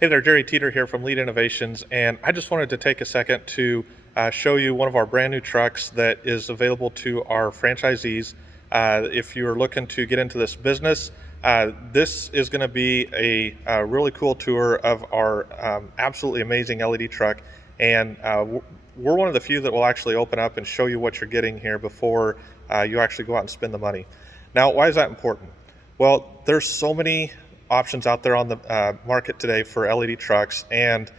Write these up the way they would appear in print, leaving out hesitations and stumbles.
Hey there, Jerry Teeter here from Lead Innovations, and I just wanted to take a second to show you one of our brand new trucks that is available to our franchisees. If you're looking to get into this business, this is going to be a really cool tour of our absolutely amazing LED truck, and we're one of the few that will actually open up and show you what you're getting here before you actually go out and spend the money. Now, why is that important? Well, there's so many options out there on the market today for LED trucks, and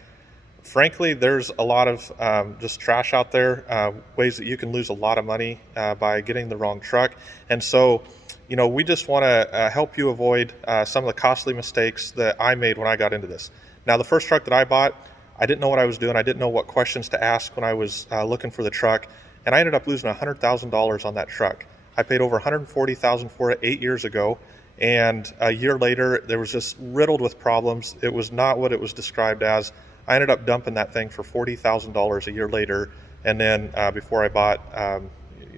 frankly there's a lot of just trash out there, ways that you can lose a lot of money by getting the wrong truck. And so we just want to help you avoid some of the costly mistakes that I made when I got into this. Now, the first truck that I bought, I didn't know what I was doing. I didn't know what questions to ask when I was looking for the truck, and I ended up losing $100,000 on that truck. I paid over $140,000 for it 8 years ago, and a year later there was just riddled with problems. It was not what it was described as. I ended up dumping that thing for $40,000 a year later, and then before I bought,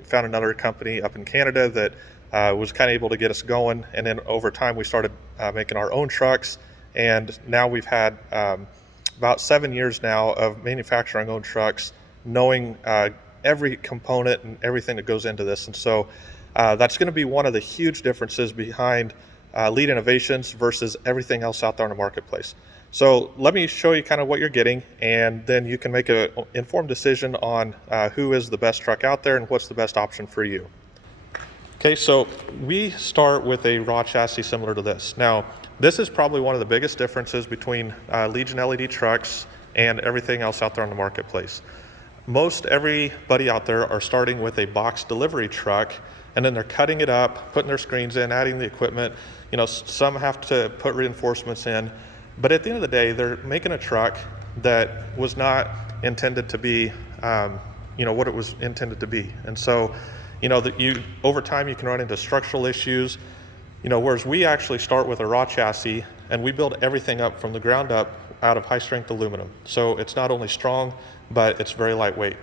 found another company up in Canada that was kind of able to get us going, and then over time we started making our own trucks, and now we've had about 7 years now of manufacturing our own trucks, knowing every component and everything that goes into this. And so that's going to be one of the huge differences behind Lead Innovations versus everything else out there in the marketplace. So let me show you kind of what you're getting, and then you can make an informed decision on who is the best truck out there and what's the best option for you. Okay, so we start with a raw chassis similar to this. Now, this is probably one of the biggest differences between Legion LED trucks and everything else out there on the marketplace. Most everybody out there are starting with a box delivery truck, and then they're cutting it up, putting their screens in, adding the equipment. Some have to put reinforcements in, but at the end of the day, they're making a truck that was not intended to be, what it was intended to be. And so, that over time you can run into structural issues. Whereas we actually start with a raw chassis and we build everything up from the ground up out of high strength aluminum. So it's not only strong, but it's very lightweight.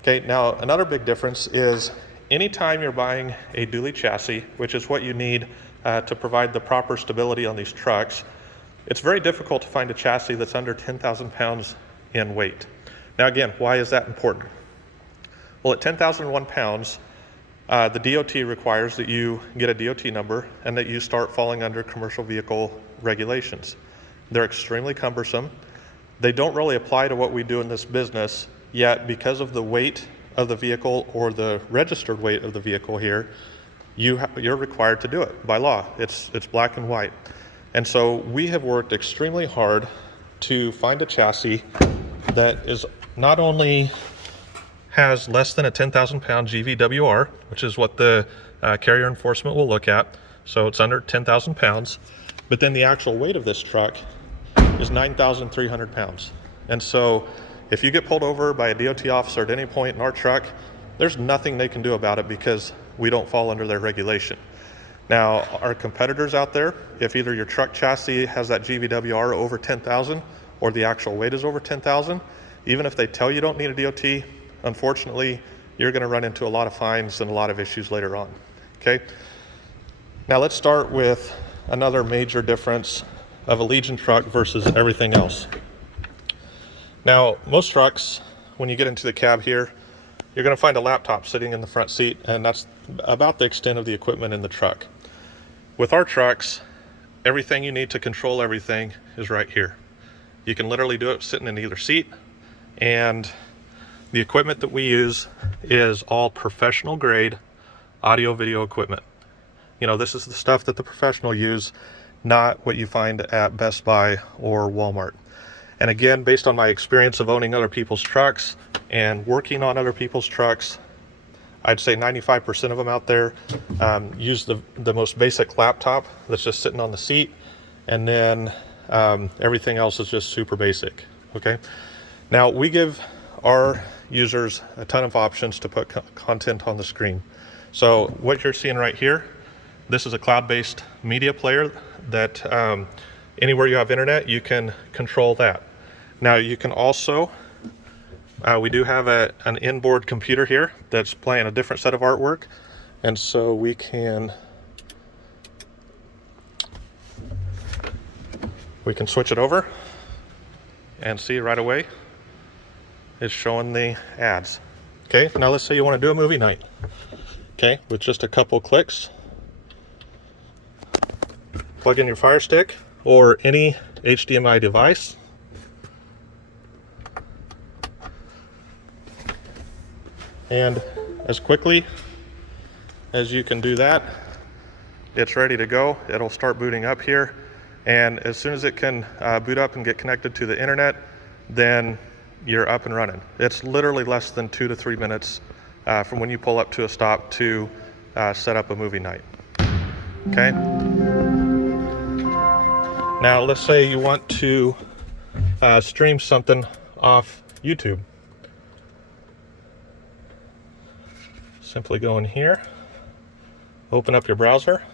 Okay, now another big difference is anytime you're buying a dually chassis, which is what you need to provide the proper stability on these trucks, it's very difficult to find a chassis that's under 10,000 pounds in weight. Now again, why is that important? Well, at 10,001 pounds, the DOT requires that you get a DOT number and that you start falling under commercial vehicle regulations. They're extremely cumbersome. They don't really apply to what we do in this business, yet because of the weight of the vehicle or the registered weight of the vehicle here, you're required to do it by law. It's black and white. And so we have worked extremely hard to find a chassis that is not only has less than a 10,000 pound GVWR, which is what the carrier enforcement will look at. So it's under 10,000 pounds, but then the actual weight of this truck is 9,300 pounds. And so if you get pulled over by a DOT officer at any point in our truck, there's nothing they can do about it because we don't fall under their regulation. Now, our competitors out there, if either your truck chassis has that GVWR over 10,000 or the actual weight is over 10,000, even if they tell you don't need a DOT, unfortunately, you're going to run into a lot of fines and a lot of issues later on. Okay? Now let's start with another major difference of a Legion truck versus everything else. Now, most trucks, when you get into the cab here, you're going to find a laptop sitting in the front seat, and that's about the extent of the equipment in the truck. With our trucks, everything you need to control everything is right here. You can literally do it sitting in either seat, and the equipment that we use is all professional grade audio video equipment. This is the stuff that the professional use, not what you find at Best Buy or Walmart. And again, based on my experience of owning other people's trucks and working on other people's trucks, I'd say 95% of them out there use the most basic laptop that's just sitting on the seat, and then everything else is just super basic. Okay. Now we give our users a ton of options to put content on the screen. So what you're seeing right here, this is a cloud-based media player that anywhere you have internet, you can control that. Now you can also, we do have an inboard computer here that's playing a different set of artwork, and so we can switch it over and see right away it's showing the ads. Okay, now let's say you want to do a movie night. Okay, with just a couple clicks, plug in your Fire Stick or any HDMI device. And as quickly as you can do that, it's ready to go. It'll start booting up here. And as soon as it can boot up and get connected to the internet, then you're up and running. It's literally less than 2 to 3 minutes from when you pull up to a stop to set up a movie night. Okay? Now let's say you want to stream something off YouTube. Simply go in here, open up your browser. Can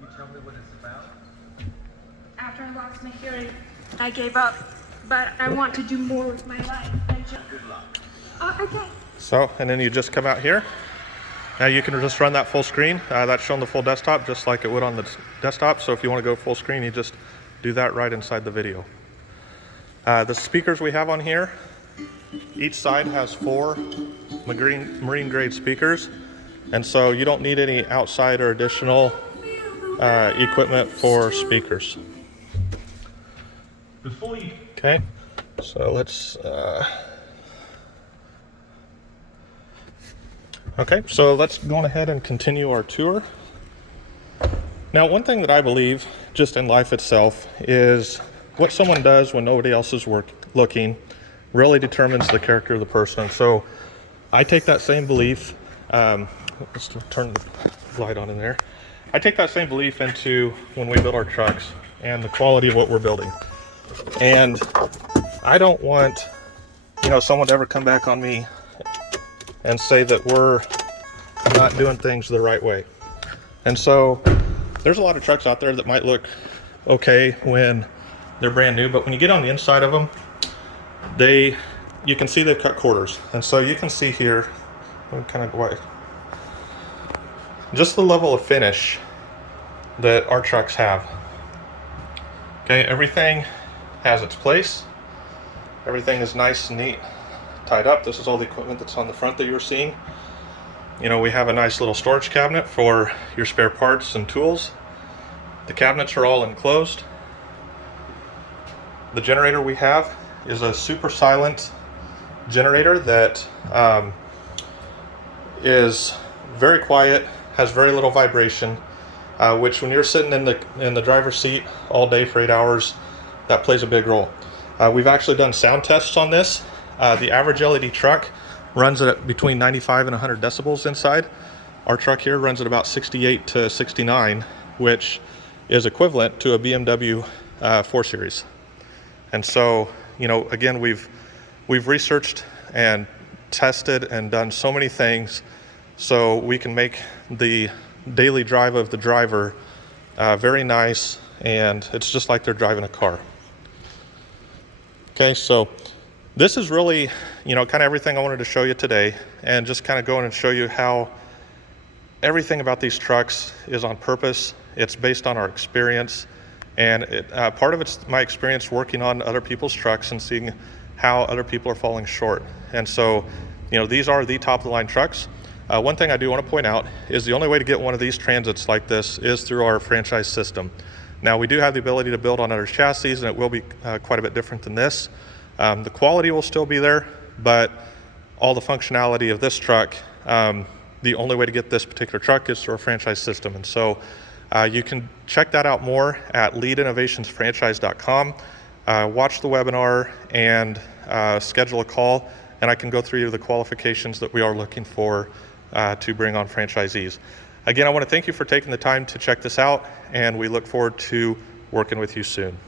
you tell me what it's about? After I lost my hearing, I gave up, but I want to do more with my life. Good luck. Okay. So, and then you just come out here. Now you can just run that full screen. That's showing the full desktop just like it would on the desktop. So if you want to go full screen, you just do that right inside the video. The speakers we have on here, each side has 4 marine grade speakers, and so you don't need any outside or additional equipment for speakers. Okay, so let's go on ahead and continue our tour. Now, one thing that I believe just in life itself is what someone does when nobody else is looking really determines the character of the person. So I take that same belief, let's turn the light on in there. I take that same belief into when we build our trucks and the quality of what we're building. And I don't want, someone to ever come back on me and say that we're not doing things the right way. And so there's a lot of trucks out there that might look okay when they're brand new, but when you get on the inside of them, you can see they've cut quarters. And so you can see here, just the level of finish that our trucks have. Okay, everything has its place. Everything is nice and neat, tied up. This is all the equipment that's on the front that you were seeing. We have a nice little storage cabinet for your spare parts and tools. The cabinets are all enclosed. The generator we have is a super silent generator that is very quiet, has very little vibration, which when you're sitting in the driver's seat all day for 8 hours, that plays a big role. We've actually done sound tests on this. The average LED truck runs at between 95 and 100 decibels inside. Our truck here runs at about 68 to 69, which is equivalent to a BMW 4 Series. And so, again, we've researched and tested and done so many things so we can make the daily drive of the driver very nice, and it's just like they're driving a car. Okay, so this is really, kind of everything I wanted to show you today, and just kind of go in and show you how everything about these trucks is on purpose. It's based on our experience, and part of it's my experience working on other people's trucks and seeing how other people are falling short. And so, these are the top of the line trucks. One thing I do want to point out is the only way to get one of these transits like this is through our franchise system. Now, we do have the ability to build on other chassis, and it will be quite a bit different than this. The quality will still be there, but all the functionality of this truck, the only way to get this particular truck is through a franchise system. And so you can check that out more at leadinnovationsfranchise.com. Watch the webinar and schedule a call, and I can go through the qualifications that we are looking for to bring on franchisees. Again, I want to thank you for taking the time to check this out, and we look forward to working with you soon.